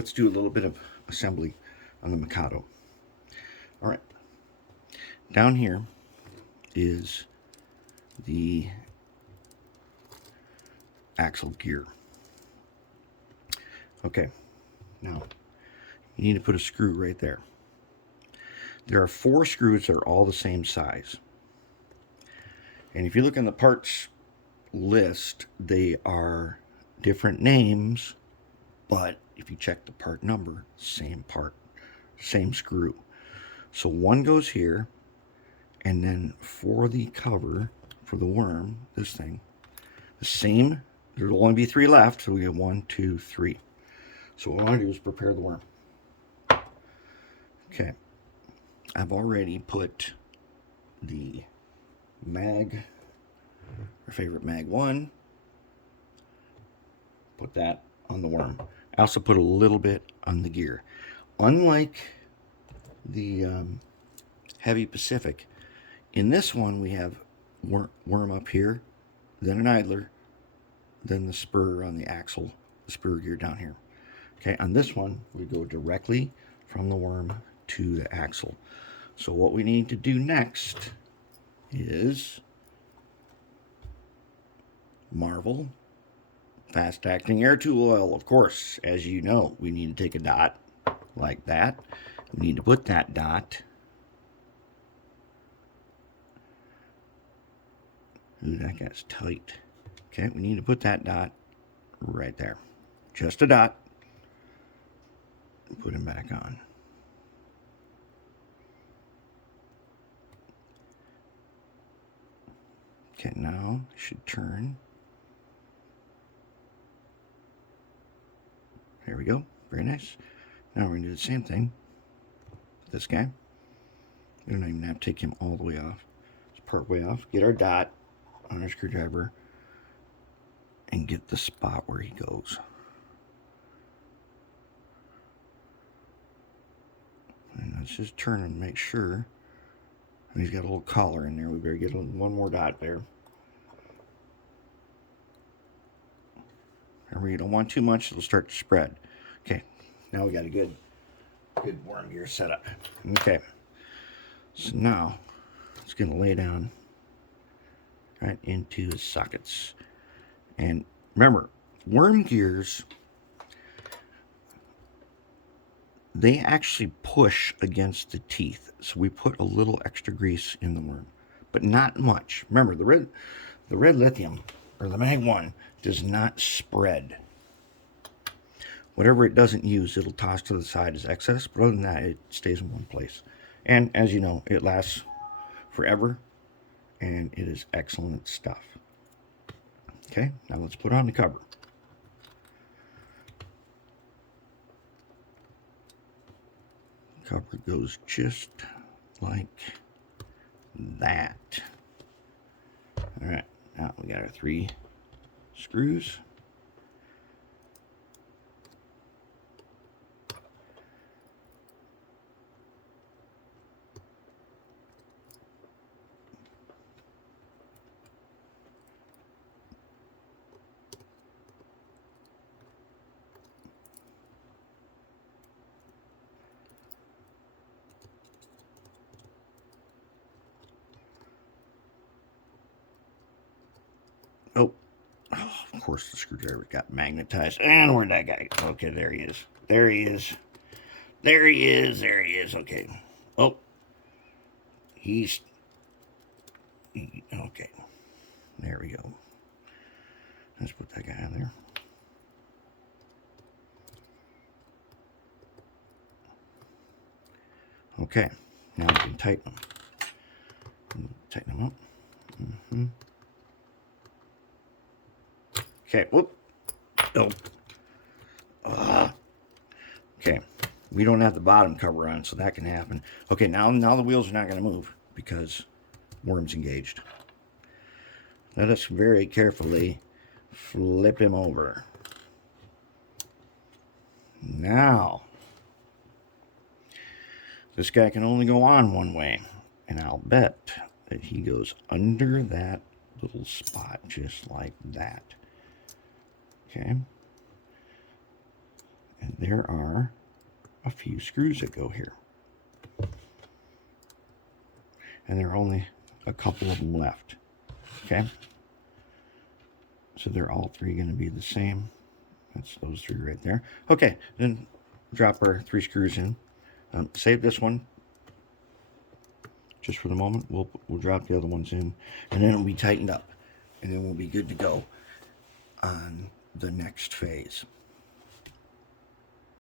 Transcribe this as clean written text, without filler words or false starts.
let's do a little bit of assembly on the Mikado. All right, down here is the axle gear. Okay, now you need to put a screw right there. There are 4 screws that are all the same size. And if you look in the parts list, they are different names, but if you check the part number, same part, same screw. So one goes here, and then for the cover, for the worm, this thing, the same, there'll only be 3 left, so we have 1, 2, 3. So what I want to do is prepare the worm. Okay, I've already put the mag, our favorite mag 1, put that on the worm. I also put a little bit on the gear. Unlike the Heavy Pacific, in this one we have worm up here, then an idler, then the spur on the axle, the spur gear down here. Okay, on this one we go directly from the worm to the axle. So what we need to do next is Marvel fast acting air tool oil. Of course, as you know, we need to take a dot like that. We need to put that dot. Ooh, that guy's tight. Okay, we need to put that dot right there. Just a dot. Put him back on. Okay, now it should turn. There we go. Very nice. Now we're going to do the same thing with this guy. We don't even have to take him all the way off. Just part way off. Get our dot on our screwdriver and get the spot where he goes. And let's just turn and make sure. And he's got a little collar in there. We better get one more dot there. Remember, you don't want too much, it'll start to spread. Okay, now we got a good worm gear setup. Okay, so now it's going to lay down right into his sockets. And remember, worm gears, they actually push against the teeth. So we put a little extra grease in the worm, but not much. Remember, the red lithium, or the Mag 1, does not spread. Whatever it doesn't use, it'll toss to the side as excess, but other than that, it stays in one place. And as you know, it lasts forever, and it is excellent stuff. Okay, now let's put on the cover. Cover goes just like that. All right, now we got our 3 screws. Oh, of course the screwdriver got magnetized. And where'd that guy go? Okay, there he is. There he is. There he is. There he is. Okay. Oh, okay. There we go. Let's put that guy in there. Okay, now we can tighten them. Tighten them up. Okay, whoop. Oh. Okay, we don't have the bottom cover on, so that can happen. Okay, now the wheels are not going to move because worm's engaged. Let us very carefully flip him over. Now, this guy can only go on one way, and I'll bet that he goes under that little spot just like that. Okay. And there are a few screws that go here. And there are only a couple of them left. Okay? So they're all three going to be the same. That's those three right there. Okay, then drop our 3 screws in. Save this one just for the moment. We'll drop the other ones in, and then it'll be tightened up, and then we'll be good to go on the next phase.